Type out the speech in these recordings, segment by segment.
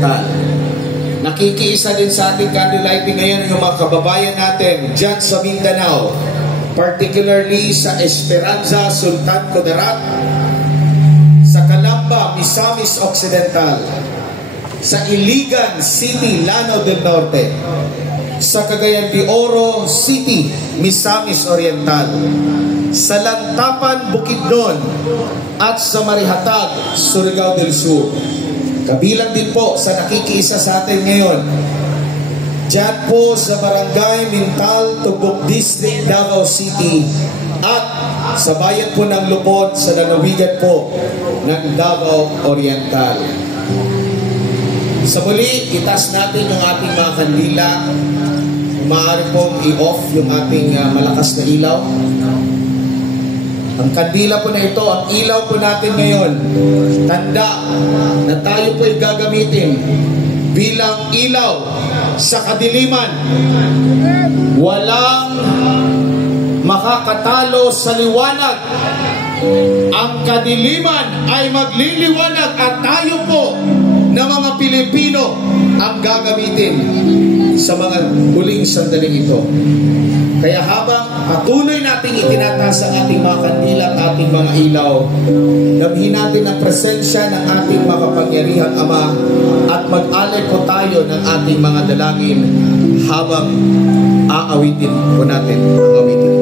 Occidental. Nakikiisa din sa ating candlelighting ngayon yung mga kababayan natin dyan sa Mindanao, particularly sa Esperanza, Sultan Kudarat, sa Calamba, Misamis Occidental, sa Iligan City, Lanao del Norte, sa Cagayan de Oro City, Misamis Oriental, sa Lantapan, Bukidnon, at sa Marihatag, Surigao del Sur. Kabilang din po sa nakikiisa sa atin ngayon, dyan po sa Barangay Mintal, Tubok District, Davao City, at sa bayan po ng Lupon, sa lalawigan po ng Davao Oriental. Sa muli, itas natin yung ating mga kandila. Maaari pong i-off yung ating malakas na ilaw. Ang kandila po na ito, ang ilaw po natin ngayon, tanda na tayo po ay gagamitin bilang ilaw sa kadiliman. Walang makakatalo sa liwanag. Ang kadiliman ay magliliwanag at tayo po na mga Pilipino ang gagamitin sa mga huling sandaling ito. Kaya habang patuloy nating itinataas ang ating mga kandila at ating mga ilaw, damhin natin ang presensya ng ating makapangyarihang Ama at mag-alay po tayo ng ating mga dalangin habang aawitin po natin ang awitin.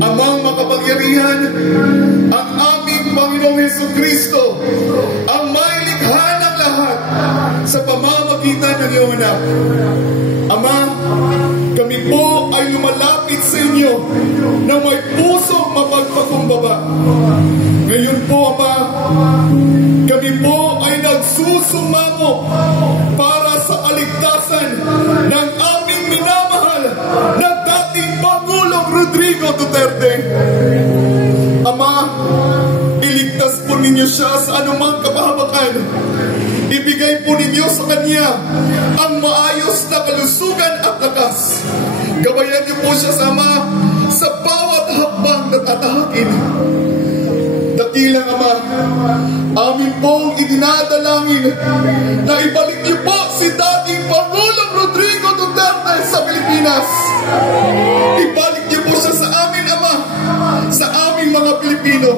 Amang makapangyarihan, ang aming Panginoong Jesucristo, ang may likha ng lahat sa pamamagitan ng iyong anak. Ama, kami po ay lumalapit sa inyo na may pusong mapagpakumbaba. Ngayon po, Ama, kami po ay nagsusumamo para sa kaligtasan ng aming minamahal na dating Pangulong Rodrigo Duterte. Ama, iligtas po ninyo siya sa anumang kapahamakan. Ibigay po ninyo sa kanya ang maayos na kalusugan at lakas. Gabayan niyo po siya sa Ama sa bawat hakbang na tatahakin. Dakilang Ama, amin pong idinadalangin na ibalik niyo po si dating Pangulong Rodrigo Duterte sa Pilipinas. Ibalik niyo po siya sa amin, Ama, sa aming mga Pilipino.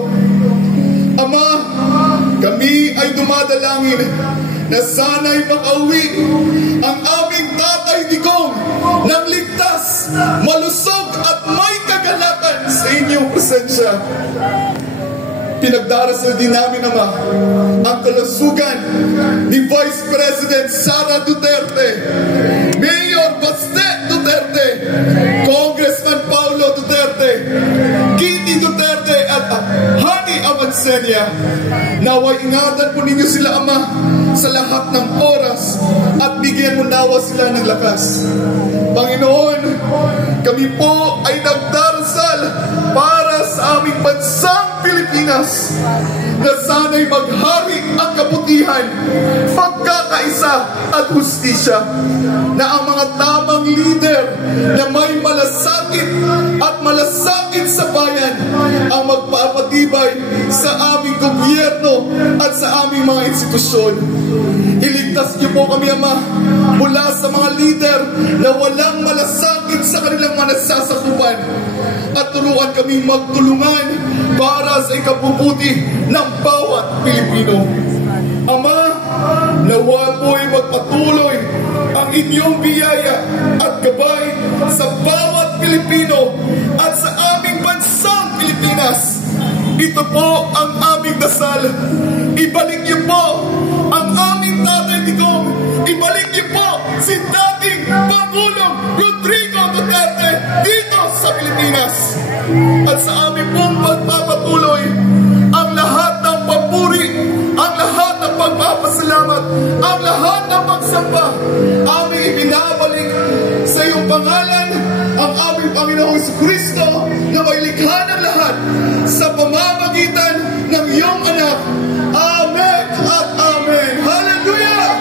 Ama, kami ay dumadalangin na sana'y makauwi ang aming Tatay Digong ng ligtas, malusog at may kagalakan sa inyong presensya. Pinagdarasal din namin, Ama, ang kalusugan ni Vice President Sara Duterte, Mayor Baste Duterte, Congressman Paulo Duterte, Kitty Duterte at Hani Avancenia. Naway ingatan po ninyo sila, Ama, sa lahat ng oras at bigyan mo nawa sila ng lakas. Panginoon, kami po ay nagdarasal para sa aming bansang Pilipinas na sana'y maghari ang kabutihan, pagkakaisa at hustisya, na ang mga tamang leader na may malasakit at malasakit sa bayan ang magpapatibay sa aming gobyerno at sa aming mga institusyon. Iligtas niyo po kami, Ama, mula sa mga leader na walang malasakit sa kanilang mga nasasakupan. at turuan kaming magtulungan para sa ikabubuti ng bawat Pilipino. Ama, nawa po'y magpatuloy ang inyong biyaya at gabay sa bawat Pilipino at sa aming bansang Pilipinas. Ito po ang aming dasal. Ibalik niyo po ang aming Tatay Digong. Ibalik niyo po si dating Pangulong Rodrigo Duterte dito sa Pilipinas. At sa aming pong pagpapatuloy, ang lahat ng papuri, ang lahat ng pagpapasalamat, ang lahat ng pagsamba, aming ibinabalik sa iyong pangalan, ang aming Panginoong Jesucristo na may likha ng lahat sa pamamagitan ng iyong anak. Amen at amen. Hallelujah!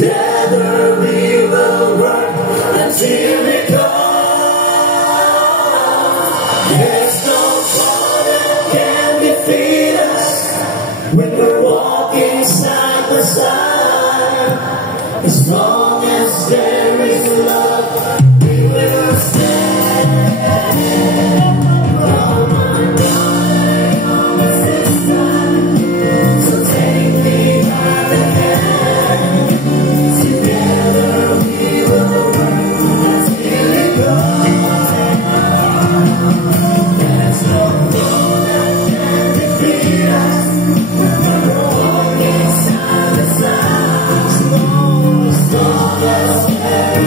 Together we will work until it comes. There's no power that can defeat us when we're walking side by side. As long as there is love, we will stand. Come on, darling, on this time. So take me by the hand. Together we will work until it comes. There's no foe that can defeat us when we're walking side by side. As long as there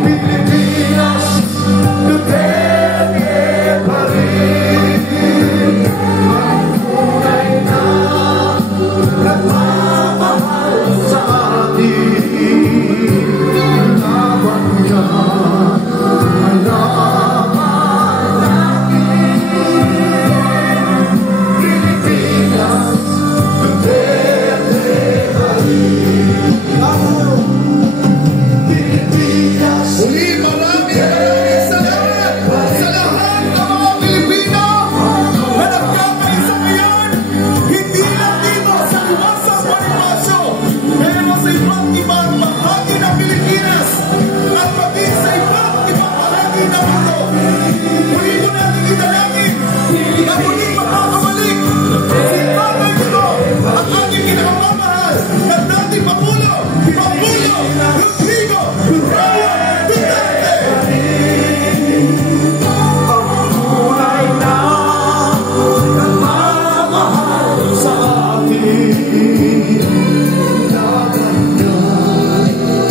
Pilipinas, Duterte pa rin. Ang tunay na nagmamahal sa atin. Laban niya ay laban natin. Pilipinas, Duterte pa rin. Pilipinas, muli maraming salamat sa lahat ng mga Pilipino na nagkakaisa ngayon, hindi lang dito sa Liwasang Bonifacio, pero sa iba't ibang bahagi ng Pilipinas at maging sa iba't ibang bahagi ng mundo. Muli po natin italangin na muling makakabalik si Tatay Dugo, ang ating kinakapamahal na dating Pangulo Rodrigo Duterte. Ang tunay na nagmamahal sa atin. Laban niya ay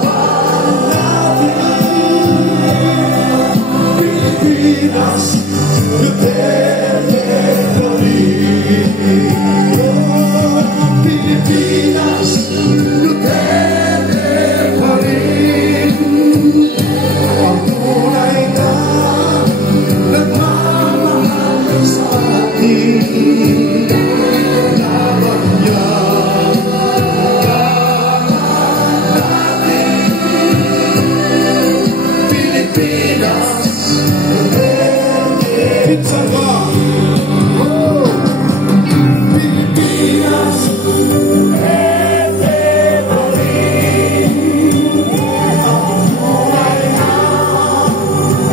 laban natin. Pilipinas, Duterte pa rin. Pilipinas, Duterte pa rin. Ang tunay na nagmamahal sa atin. Laban niya natin. Pilipinas, Duterte. Pinsan ba? Pilipinas, Duterte pa rin. Ang tunay na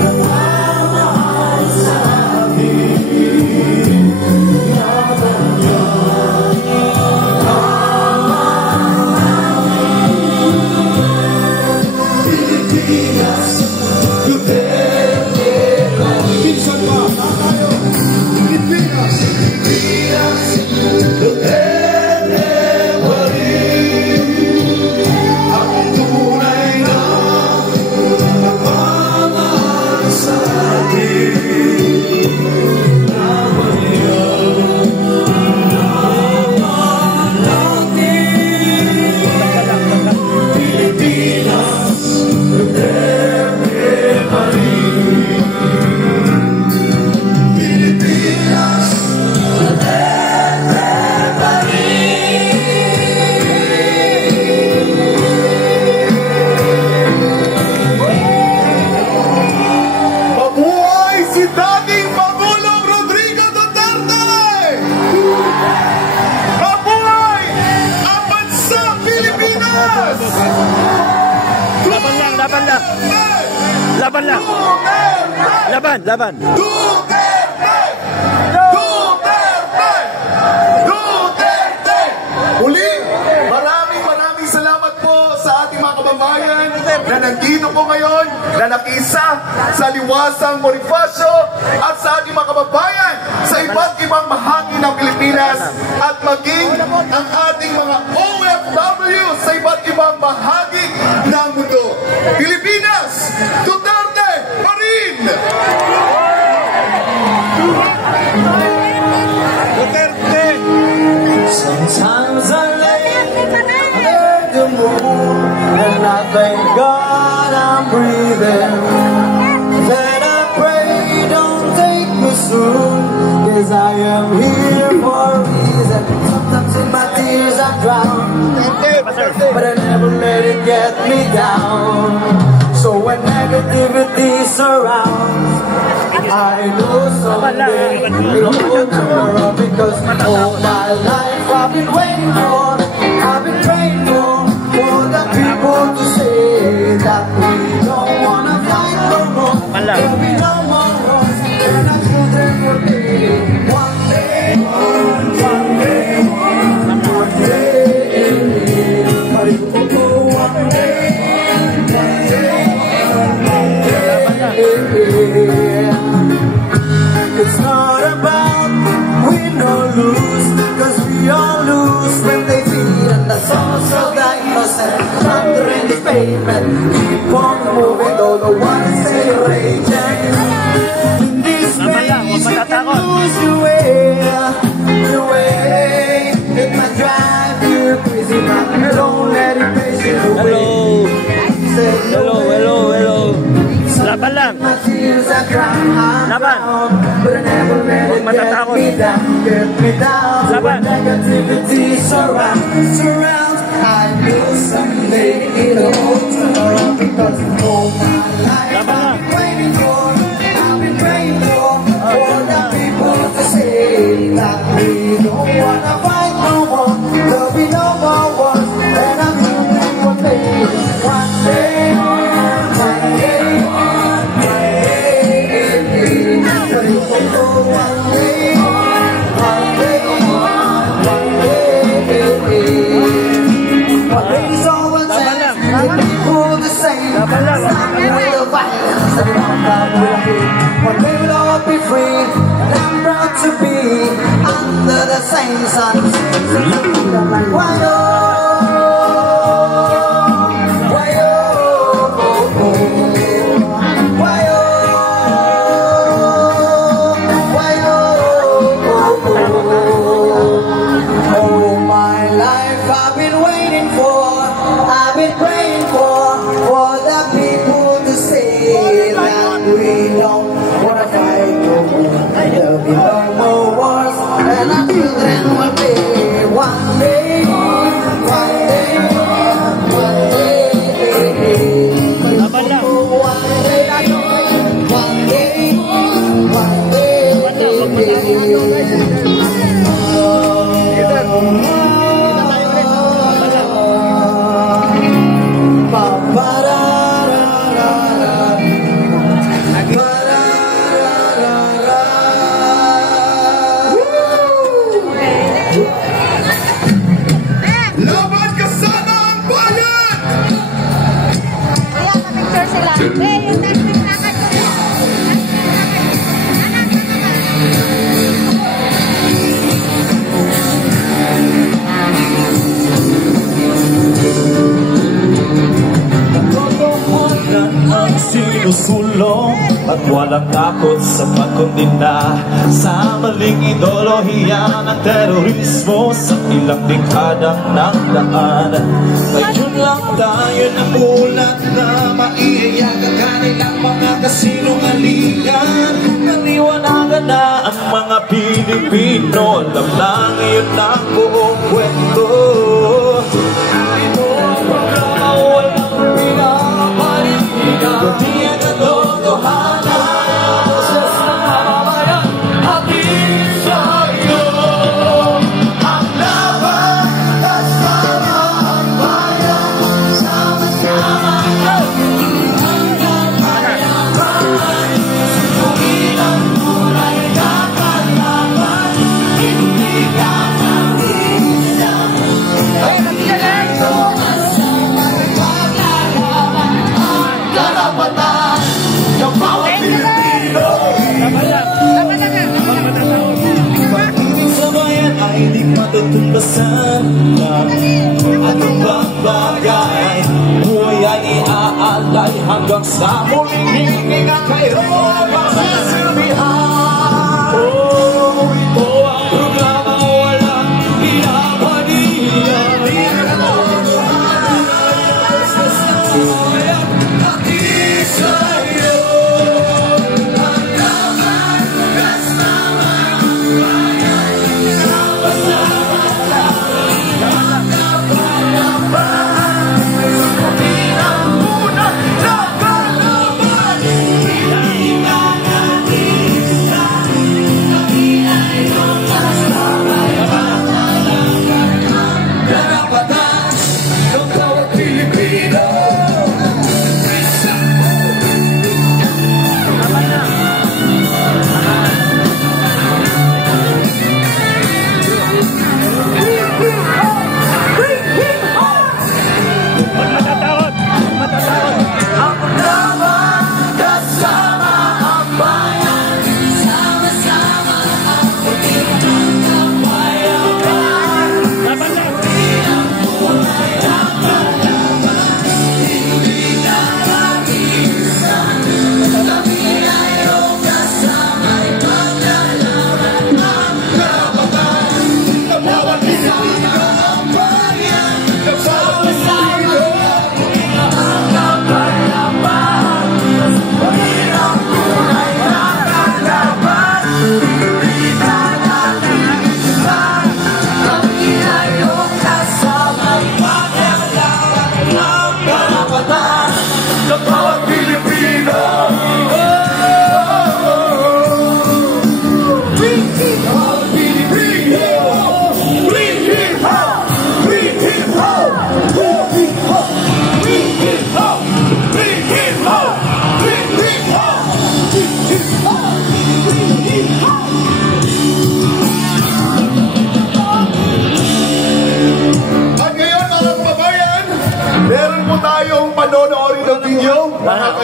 nagmamahal sa atin. Laban niya Pilipinas, Duterte pa rin. Pinsan ba? Tayo. Pilipinas, Duterte pa rin. Ang tunay na nagmamahal sa atin. Laban niya natin. Pilipinas, Duterte pa rin. Pilipinas, Duterte pa rin. Mabuhay si dating Pangulong Rodrigo Duterte! Mabuhay ang bansang Pilipinas! Laban lang, laban lang. Laban lang. Laban, laban. Duterte! Duterte! Duterte! Muli, maraming salamat po sa ating mga kababayan na nandito po ngayon, na nakiisa sa Liwasang Bonifacio at sa ating mga kababayan sa iba't ibang bahagi ng Pilipinas at maging ang ating mga OFW sa iba't ibang bahagi ng mundo. Pilipinas, Duterte pa rin! Duterte! Sometimes I lay under the moon and I thank God I'm breathing. Then I pray don't take me soon, 'cause I am here for a reason. Sometimes in my tears I drown, but I never let it get me down. So when negativity surrounds, I know someday it'll all turn around, because all my life I've been waiting for, I've been praying for the people to say that we don't wanna fight no more. There'll be no more wars, and our children will be one day, one day, one day, but it will go one day, one day, one day. It's not about win or lose, 'cause we all lose when they feed and the souls of that must pavement. Keep on moving, don't know what to say, raging. In this space, you can lose your way, your way. It might drive you crazy, but don't let it pace you away. Hello, hello, hello. Laban lang. Laban. Huwag matatakot. Laban. I knew someday it'll all turn around because you know my life. I've been waiting for, I've been praying for the people to say that we don't wanna fight no more. There'll be no more wars, and I'm hoping one day, one day, one day, one day, one day, one day, one day. It's all a chance, people the same. Stop with the violence and we'll hate. One day we'll all be free, and I'm proud to be under the same sun. Like why-oh, why-oh, why-oh, why-oh. All my life I've been waiting for, I've been praying for the people to say that we don't wanna fight no more. There'll be no more wars, and our children will be one day, one day, one day, one day, one day, Laban kasama ang bayan! Kaya ka-picture sila. Yung next lakad ko. Totohanan ang sinusulong at walang takot sa pagkondena sa maling ideolohiya ng terorismo sa ilang dekadang nagdaan. Ngayon lang tayo namulat na maiiyak ang kanilang mga kasinungalingan. Naniwanagan na ang mga Pilipino, alam na ngayon ang buong kwento. Ito ang programa, walang pinapanigilan. Di ang katotohanan, boses ng mamamayan, atin sa'yo. Ang laban, kasama ang bayan, sama-sama hanggang bayan. Susukin ang tunay na kalaban, hindi ka mag-isa. Ay, ito ang paglalaban ang karapatan ng bawat Pilipino. Pag-ibig sa bayan ay di matutumbasan. At ang bagay, buhay ay iaalay hanggang sa muling hininga kayo magsasabihan. Oh, ito ang programa, walang pinapanigilan. Boses ng mamamayan, atin sa'yo. Ang laban, kasama ang bayan, sama-sama hanggang palaban. Susukin ang unang na kalaban, hindi ka natin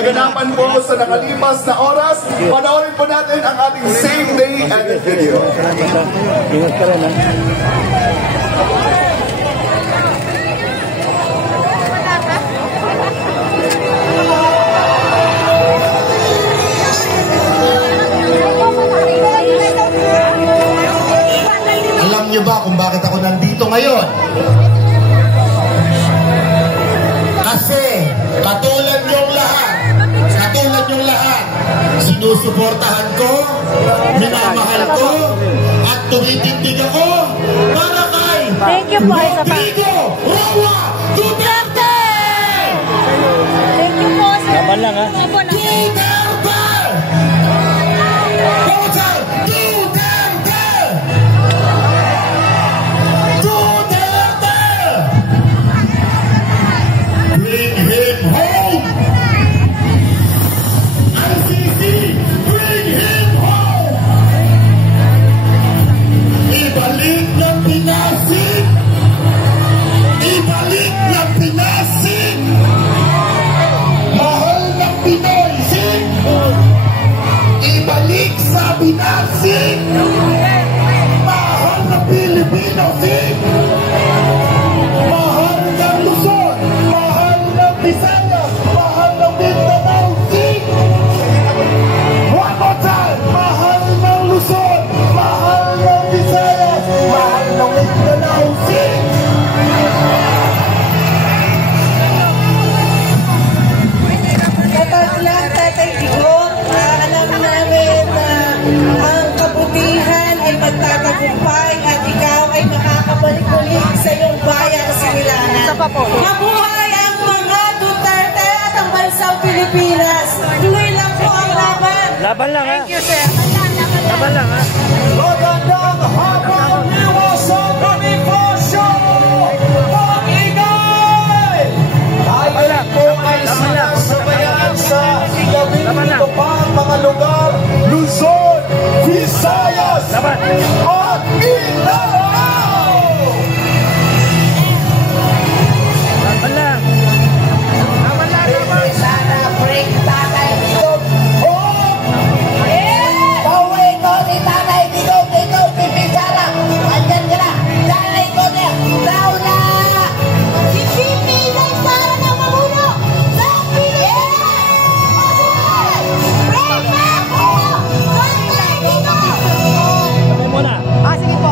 kaganapan po sa nakalipas na oras. Panoorin po natin ang ating same day edit video. Ingat ka rin, ha? Alam niyo ba kung bakit ako nandito ngayon? Kasi katulad niyong lahat, sinusuportahan ko, minamahal ko, at tumitindig ako para kay Thank you po, isa pa. Rodrigo Roa Duterte! Thank you po, sir. Laban lang, ha? Duterte! Voter Duterte! Duterte! Bring him home! ICC, bring him home! Ibalik ng pinasig! Ibalik ng pinasig! Mahal ng Pinoy sig! Ibalik sa binasig! Mahal ng Pilipino sig! Mahal ng Luzon! Mahal ng Visayas! Mahal ng Mindanao sig! One more time! Mahal ng Luzon! Mahal ng Visayas! Mahal ng Mindanao sig! Kapag lang Tatay Digong, alam namin na ang kabutihan ay magtatagumpay at ikaw ay makakabalik-ulit sa iyong bayan sa Milana. Isa pa po. Mabuhay ang mga Duterte at ang bansang Pilipinas. Tuloy lang po ang laban. Laban lang, ha? Thank you, sir. Laban lang, ha? Magandang hapon, iwasan Bonifacio! Mag-ingay! Tayo po ay sinasabayan sa labing ito pang mga lugar, Luzon, Visayas, Laban! at Mindanao! Laban lang! Sana break Tatay Digong. Pauwi ko si Tatay Digong dito, Pipizara! Andyan ka na! Tatay ko na! Nauna! Si Pilipinas para na mamuno sa Pilipinas! Mabuhay! Break back po! Tatay Digong! Sabay muna! Ah, sige po.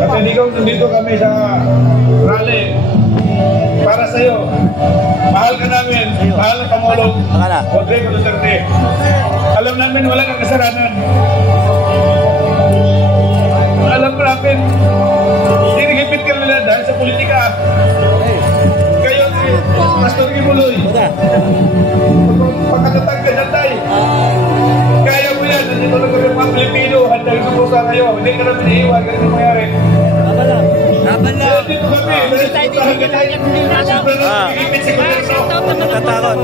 Kasi nandito kami sa rally para sa iyo. Mahal ka namin, mahal na Pangulong Rodrigo Duterte. Alam namin wala kang kasalanan. Alam ko namin, dinigipit ka nila dahil sa politika. Kayo si Pastor Gibuloy. Pagkatatag ka dyan tayo. Kaya mo yan, nandito na kami mga Pilipino, handa yung pusa kayo. Hindi ka namin iiwan, ganito mangyari. Laban lang! Laban lang! Dito kami, nandito tayo. Natatakot!